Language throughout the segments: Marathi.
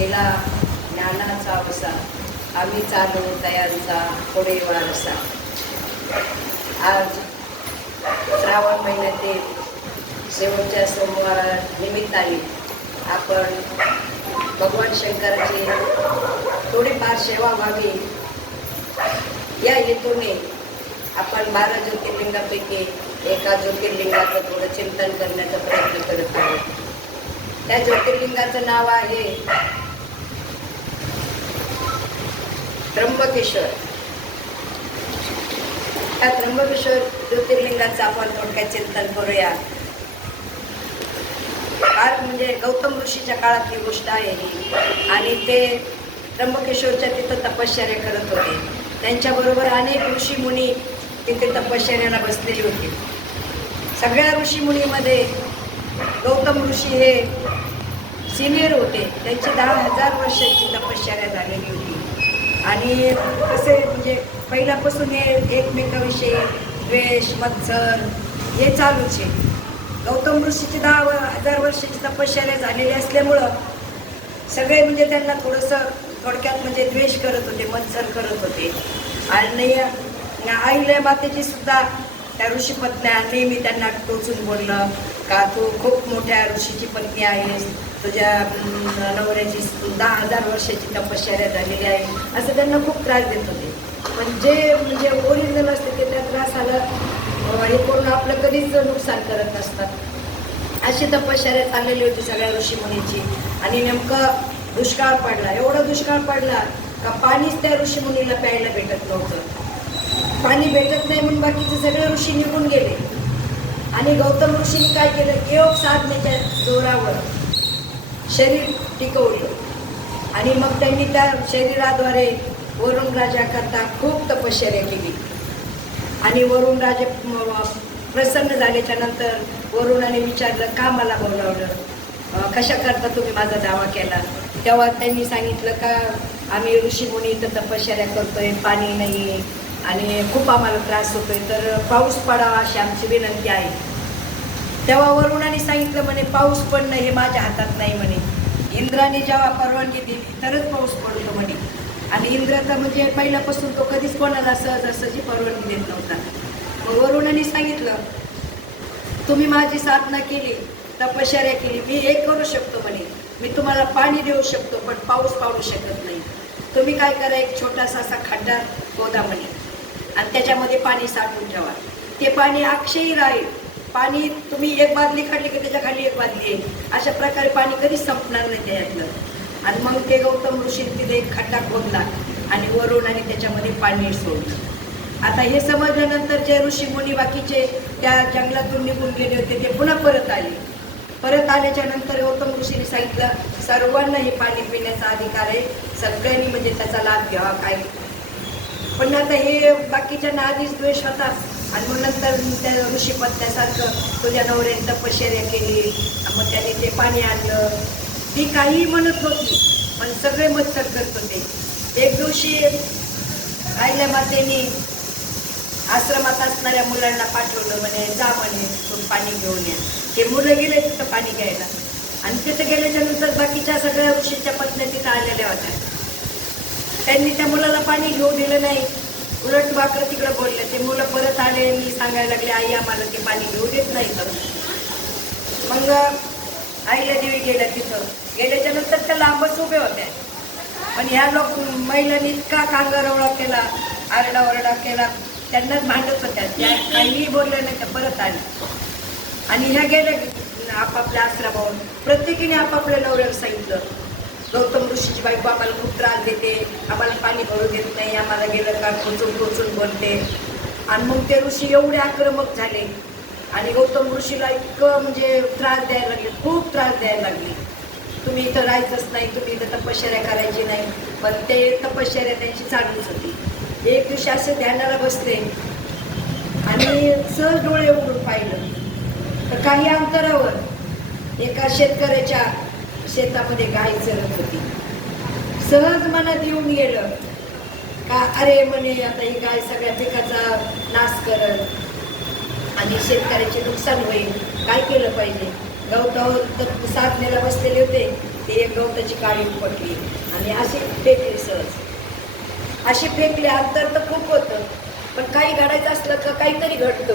तिला ज्ञानाचा वसा आम्ही चालू तयांचा पुढे वारसा. आज श्रावण महिन्यातील शेवटच्या सोमवार निमित्ताने आपण भगवान शंकराची थोडीफार सेवा व्हावी. या हेतूने आपण बारा ज्योतिर्लिंगापैकी एका ज्योतिर्लिंगाचं थोडं चिंतन करण्याचा प्रयत्न करत आहोत. त्या ज्योतिर्लिंगाचं नाव आहे त्र्यंबकेश्वर त्या त्र्यंबकेश्वर ज्योतिर्लिंगाचं आपण थोडक्यात चिंतन करूया. फार म्हणजे गौतम ऋषीच्या काळातली गोष्ट आहे ही. आणि ते त्र्यंबकेश्वरच्या तिथं तपश्चर्या करत होते. त्यांच्याबरोबर अनेक ऋषी मुनी तिथे तपश्चर्याला बसलेली होती. सगळ्या ऋषी मुनीमध्ये गौतम ऋषी हे सिनियर होते. त्यांची दहा हजार वर्षाची तपश्चर्या झालेली होती. आणि कसे म्हणजे पहिल्यापासून हे एकमेकाविषयी द्वेष मत्सर हे चालूच आहे. गौतम ऋषीची दहा व- हजार वर्षाची तपश्चर्या झालेली असल्यामुळं सगळे म्हणजे त्यांना थोडंसं थोडक्यात म्हणजे द्वेष करत होते मत्सर करत होते. आणि आईल्या मातेची सुद्धा त्या ऋषीपत्न्या नेहमी त्यांना टोचून बोललं. का तू खूप मोठ्या ऋषीची पत्नी आहेस? तुझ्या नवऱ्याची दहा हजार वर्षाची तपश्चर्या झालेली आहे. असं त्यांना खूप त्रास देत होते. पण जे म्हणजे ओरिजिनल असते ते त्या त्रासाला हे करून आपलं कधीच नुकसान करत नसतात. अशी तपश्चर्या चाललेली होती सगळ्या ऋषीमुनीची आणि नेमकं दुष्काळ पडला. एवढा दुष्काळ पडला का पाणीच त्या ऋषीमुनीला प्यायला भेटत नव्हतं. पाणी भेटत नाही म्हणून बाकीचे सगळे ऋषी निघून गेले. आणि गौतम ऋषीने काय केलं? योग साधनेच्या जोरावर शरीर टिकवलं. आणि मग त्यांनी त्या शरीराद्वारे वरुण राजाकरता खूप तपश्चर्या केली. आणि वरुण राजे प्रसन्न झाल्याच्यानंतर वरुणाने विचारलं का मला बोलावलं? कशाकरता कशा करता तुम्ही माझा दावा केला? तेव्हा त्यांनी सांगितलं का आम्ही ऋषीमुनी इथं तपश्चर्या करतोय पाणी नाही आणि खूप आम्हाला त्रास होतोय. तर पाऊस पडावा अशी आमची विनंती आहे. तेव्हा वरुणाने सांगितलं म्हणे पाऊस पडणं हे माझ्या हातात नाही म्हणे. इंद्राने जेव्हा परवानगी दिली तरच पाऊस पडतो म्हणे. आणि इंद्र तर म्हणजे पहिल्यापासून तो कधीच कोणाला सहजासहजी परवानगी देत नव्हता. मग वरुणाने सांगितलं तुम्ही माझी साधना केली तपश्चर्या केली. मी एक करू शकतो म्हणे. मी तुम्हाला पाणी देऊ शकतो पण पाऊस पाडू शकत नाही. तुम्ही काय करा एक छोटासा असा खड्डा खोदा म्हणे. आणि त्याच्यामध्ये पाणी साठवून ठेवा. ते पाणी अक्षयी राहील. पाणी तुम्ही एक बादली खाल्ली की त्याच्याखाली एक बादली येईल. अशा प्रकारे पाणी कधीच संपणार नाही त्याच्यातलं. आणि मग ते गौतम ऋषी तिथे एक खड्डा खोदला आणि वरून आणि त्याच्यामध्ये पाणी सोडलं. आता हे समजल्यानंतर जे ऋषी मुनी बाकीचे त्या जंगलातून निघून गेले होते ते पुन्हा परत आले. परत आल्याच्यानंतर गौतम ऋषीने सांगितलं सर्वांना हे पाणी पिण्याचा अधिकार आहे. सगळ्यांनी म्हणजे त्याचा लाभ घ्यावा काय पण आता हे बाकीच्यांना आधीच द्वेष होता. आणि मग नंतर त्या ऋषी पत्त्यासारखं तुझ्या नवऱ्याने तपश्चर्या केली मग त्याने ते पाणी आणलं. ती काहीही म्हणत नव्हती पण सगळे मत्सर करत होते. एक दिवशी आईल्या मातेने आश्रमात असणाऱ्या मुलांना पाठवलं म्हणे जा म्हणे तुम्ही पाणी घेऊन या. ते मुलं गेले तिथं पाणी घ्यायला. आणि तिथं गेल्याच्यानंतर बाकीच्या सगळ्या ऋषीच्या पत्न्या तिथं आलेल्या होत्या. त्यांनी त्या मुलाला पाणी घेऊ दिलं नाही. उलट वाकडं तिकडं बोलले ते मुलं परत आले. मी सांगायला लागले आई आम्हाला ते पाणी घेऊ देत नाही तर. मग आईला देवी गेल्या तिथं. गेल्याच्यानंतर त्या लांबच उभे होत्या. पण ह्या लोक महिलांनी इतका कांगारवळा केला आरडाओरडा केला. त्यांनाच भांडत होत्या. त्या काहीही बोलल्या नाही त्या परत आल्या. आणि ह्या गेल्या आपापल्या आश्रमावर प्रत्येकीने आपापल्या नवऱ्याला सांगितलं गौतम ऋषीची बायको आम्हाला खूप त्रास देते. आम्हाला पाणी भरू देत नाही. आम्हाला गेलं का खोचून खोचून बोलते. आणि मग ते ऋषी एवढे आक्रमक झाले. आणि गौतम ऋषीला इतकं म्हणजे त्रास द्यायला लागले. खूप त्रास द्यायला लागले. तुम्ही इथं राहायचंच नाही. तुम्ही इथं तपश्चर्या करायची नाही. पण ते तपश्चर्या त्यांची चालूच होती. एक दिवशी असे ध्यानाला बसले. आणि सहज डोळे उघडून पाहिलं. तर काही अंतरावर एका शेतकऱ्याच्या शेतामध्ये गाय चरत होती. सहज मनात येऊन गेलं का अरे म्हणे आता ही गाय सगळ्या पिकाचा नाश करत आणि शेतकऱ्याचे नुकसान होईल. काय केलं पाहिजे? गवत साधनेला बसलेले होते ते एक गवताची काळी उपटली. आणि अशी फेकली सहज. अशी फेकले अंतर तर खूप होतं पण काही घडायचं असलं तर काहीतरी घडतं.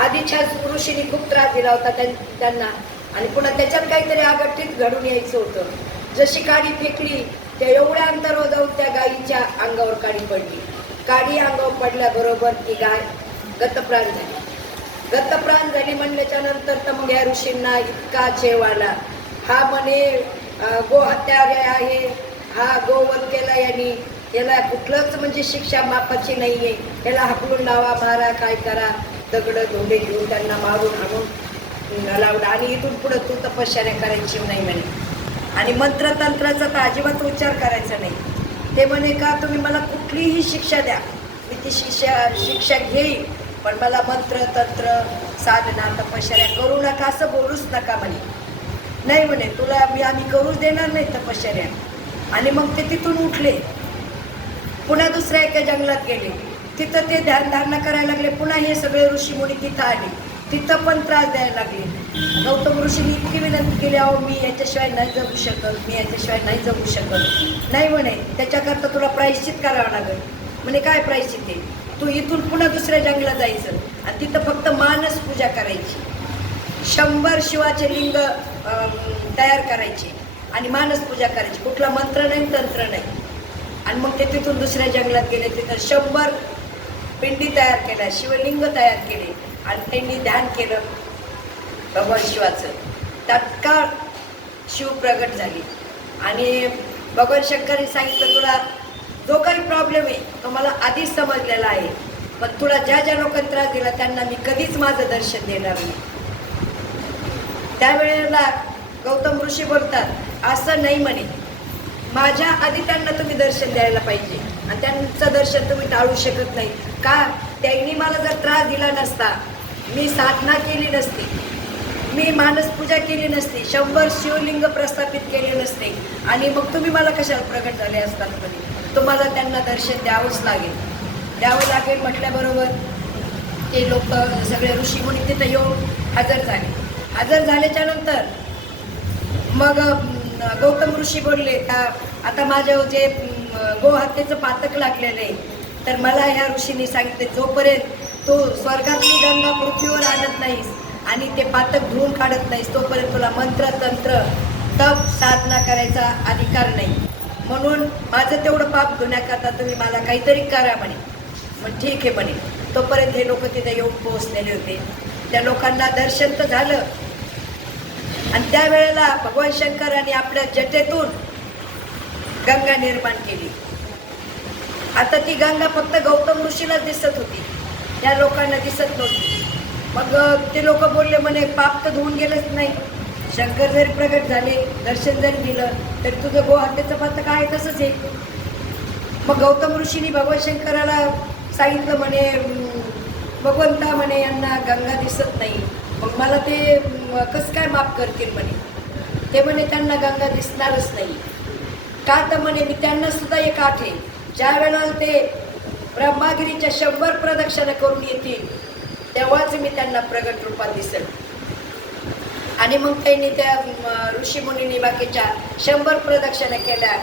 आधीच्या ऋषीने खूप त्रास दिला होता त्यां- त्यांना. आणि पुन्हा त्याच्यात काहीतरी आगठीत घडून यायचं होतं. जशी काडी फेकली त्या एवढ्या अंतरावर जाऊन त्या गायीच्या अंगावर काडी पडली. काडी अंगावर पडल्याबरोबर ती गाय गतप्राण झाली. गतप्राण झाली म्हणल्याच्या नंतर तर मग या ऋषींना इतका चेव आला. हा म्हणे गो गोहत्यारे आहे. हा गोवध केला यांनी याला कुठलंच म्हणजे शिक्षा मापाची नाहीये. याला हकलून लावा मारा काय करा. दगड धोंडे घेऊन त्यांना मारून आणून लावला. आणि इथून पुढं तू तपश्चर्या करायची नाही म्हणे. आणि मंत्रतंत्राचा तर अजिबात उच्चार करायचा नाही. ते म्हणे का तुम्ही मला कुठलीही शिक्षा द्या. मी ती शिक्षा शिक्षा घेईन पण मला मंत्र तंत्र साधना तपश्चर्या करू नका असं बोलूच नका म्हणे. नाही म्हणे तुला मी आम्ही करूच देणार नाही तपश्चर्या. आणि मग ते तिथून उठले. पुन्हा दुसऱ्या एका जंगलात गेले. तिथं ते ध्यानधारणा करायला लागले. पुन्हा हे सगळे ऋषीमुनी तिथं आले. तिथं पण त्रास द्यायला लागले. गौतम ऋषींनी इतकी विनंती केली अहो मी याच्याशिवाय नाही जगू शकत मी याच्याशिवाय नाही जगू शकत. नाही म्हणे त्याच्याकरता तुला प्रायश्चित करावं लागेल. म्हणे काय प्रायश्चित आहे? तू इथून पुन्हा दुसऱ्या जंगलात जायचं आणि तिथं फक्त मानस पूजा करायची. शंभर शिवाचे लिंग तयार करायचे आणि मानस पूजा करायची. कुठला मंत्र नाही तंत्र नाही. आणि मग ते तिथून दुसऱ्या जंगलात गेले तिथं शंभर पिंडी तयार केल्या शिवलिंग तयार केले. आणि त्यांनी ध्यान केलं भगवान शिवाचं. तत्काळ शिव प्रगट झाली. आणि भगवान शंकरने सांगितलं तुला जो काही प्रॉब्लेम आहे तो मला आधीच समजलेला आहे. पण तुला ज्या ज्या लोकांनी त्रास दिला त्यांना मी कधीच माझं दर्शन देणार नाही. त्यावेळेला गौतम ऋषी बोलतात असं नाही म्हणे. माझ्या आधी त्यांना तुम्ही दर्शन द्यायला पाहिजे. आणि त्यांचं दर्शन तुम्ही टाळू शकत नाही. का? त्यांनी मला जर त्रास दिला नसता मी साधना केली नसती. मी मानस पूजा केली नसती. शंभर शिवलिंग प्रस्थापित केले नसते. आणि मग तुम्ही मला कशाला प्रगट झाले असतात तरी तुम्हाला त्यांना दर्शन द्यावंच लागेल. द्यावं लागेल म्हटल्याबरोबर ते लोक सगळे ऋषीमुनी तिथं येऊन हजर झाले. हजर झाल्याच्यानंतर मग गौतम ऋषी बोलले का आता माझ्या जे गोहत्येचं पातक लागलेलं आहे तर मला ह्या ऋषींनी सांगितले जोपर्यंत तू स्वर्गातली गंगा पृथ्वीवर आणत नाहीस. आणि ते पातक धुवून काढत नाहीस. तोपर्यंत तुला मंत्र तंत्र तप साधना करायचा अधिकार नाही. म्हणून माझं तेवढं पाप धुण्याकरता तुम्ही मला काहीतरी करा म्हणे. मग ठीक आहे म्हणे. तोपर्यंत हे लोक तिथे येऊन पोहोचलेले होते. त्या लोकांना दर्शन तर झालं. आणि त्यावेळेला भगवान शंकरांनी आपल्या जटेतून गंगा निर्माण केली. आता ती गंगा फक्त गौतम ऋषीला दिसत होती. त्या लोकांना दिसत नव्हती. मग ते लोक बोलले म्हणे पाप तर धुवून गेलंच नाही. शंकर जरी प्रगट झाले दर्शन जरी दिलं तरी तुझं गोहत्येचं पात्र काय तसंच आहे. मग गौतम ऋषीने भगवान शंकराला सांगितलं म्हणे भगवंता म्हणे यांना गंगा दिसत नाही. मग मला ते कसं काय माफ करतील म्हणे? ते म्हणे त्यांना गंगा दिसणारच नाही. का तर म्हणे मी त्यांना सुद्धा एक आठ आहे ज्या वेळेला ते ब्रह्मागिरीच्या शंभर प्रदक्षिणा करून येतील तेव्हाच मी त्यांना प्रगट रूपात दिसेल. आणि मग त्यांनी त्या ऋषीमुनी बाकीच्या शंभर प्रदक्षिणा केल्या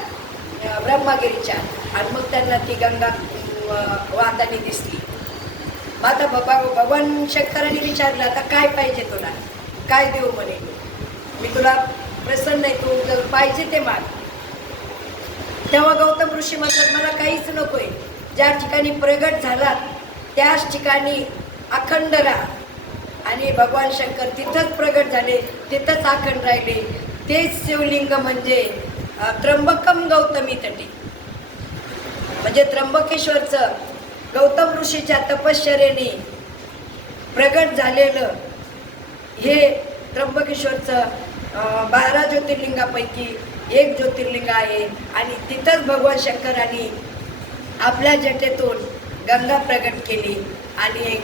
ब्रह्मागिरीच्या. आणि मग त्यांना ती गंगा वाताने दिसली. मग आता बाबा भगवान शंकरांनी विचारलं आता काय पाहिजे तुला? काय देऊ म्हणे? मी तुला प्रसन्न आहे तू जर पाहिजे ते माग. तेव्हा गौतम ऋषी म्हणतात मला काहीच नकोय. ज्या ठिकाणी प्रगट झाला त्याच ठिकाणी अखंड राहा. आणि भगवान शंकर तिथंच प्रगट झाले तिथंच अखंड राहिले. तेच शिवलिंग म्हणजे त्र्यंबकम गौतमी तटी. म्हणजे त्र्यंबकेश्वरचं गौतम ऋषीच्या तपश्चर्याने प्रगट झालेलं हे त्र्यंबकेश्वरचं बारा ज्योतिर्लिंगापैकी एक ज्योतिर्लिंग आहे. आणि तिथंच भगवान शंकरांनी आपल्या जटेतून गंगा प्रगट केली आणि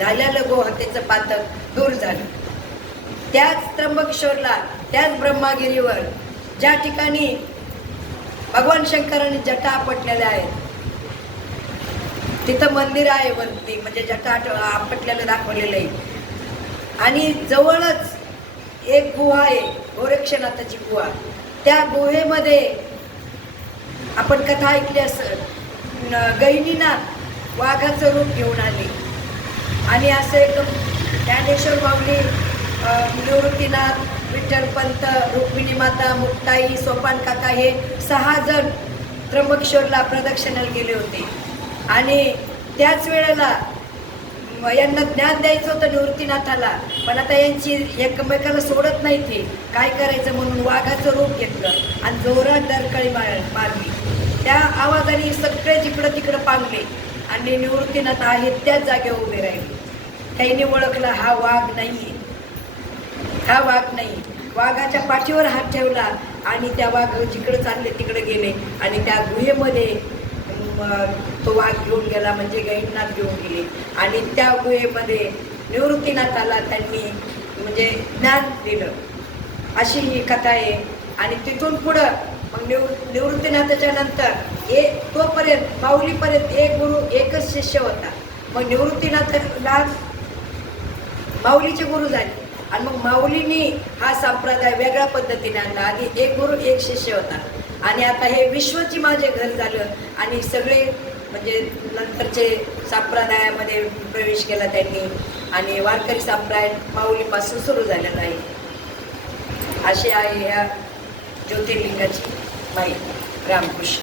झालेलं गोहतेचं पातक दूर झालं. त्याच त्र्यंबकेश्वरला त्याच ब्रह्मागिरीवर ज्या ठिकाणी भगवान शंकरांनी जटा आपटलेल्या आहेत तिथं मंदिर आहे वरती म्हणजे जटा आपटलेलं दाखवलेलं आहे. आणि जवळच एक गुहा आहे गोरक्षनाथाची गुहा. त्या गुहेमध्ये आपण कथा ऐकली असं गैनीनाथ वाघाचं रूप घेऊन आले. आणि असं एकदम ज्ञानेश्वर माऊली निवृत्तीनाथ विठ्ठलपंत रुक्मिणी माता मुक्ताई सोपान काका हे सहा जण त्र्यंबकेश्वरला प्रदक्षिणाला गेले होते. आणि त्याच वेळेला यांना ज्ञान द्यायचं होतं निवृत्तीनाथाला पण आता यांची एकमेकाला सोडत नाही ते. काय करायचं म्हणून वाघाचं रूप घेतलं आणि जोरात दरकळी मार मारली. त्या आवाजाने सगळे जिकडं तिकडं पांगले. आणि निवृत्तीनाथ आहेत त्याच जागेवर उभे राहिले. त्यांनी ओळखलं हा वाघ नाही हा वाघ नाही वाघाच्या पाठीवर हात ठेवला आणि त्या वाघ जिकडे चालले तिकडे गेले. आणि त्या गुहेमध्ये तो वाघ घेऊन गेला म्हणजे गैरनाथ घेऊन गेले. आणि त्या गुहेमध्ये निवृत्तीनाथाला त्यांनी म्हणजे ज्ञान दिलं. अशी ही कथा आहे. आणि तिथून पुढं मग निवृ निवृत्तीनाथाच्या नंतर ए तोपर्यंत माऊलीपर्यंत एक गुरु एकच शिष्य होता. मग निवृत्तीनाथला माऊलीचे गुरु झाले. आणि मग माऊलींनी हा संप्रदाय वेगळ्या पद्धतीने आणला. आधी एक गुरु एक शिष्य होता. आणि आता हे विश्वची माझे घर झालं. आणि सगळे म्हणजे नंतरचे संप्रदायामध्ये प्रवेश केला त्यांनी. आणि वारकरी संप्रदाय माऊलीपासून सुरू झालेला आहे. अशी आहे ह्या ज्योतिर्लिंगाची. Ми прямо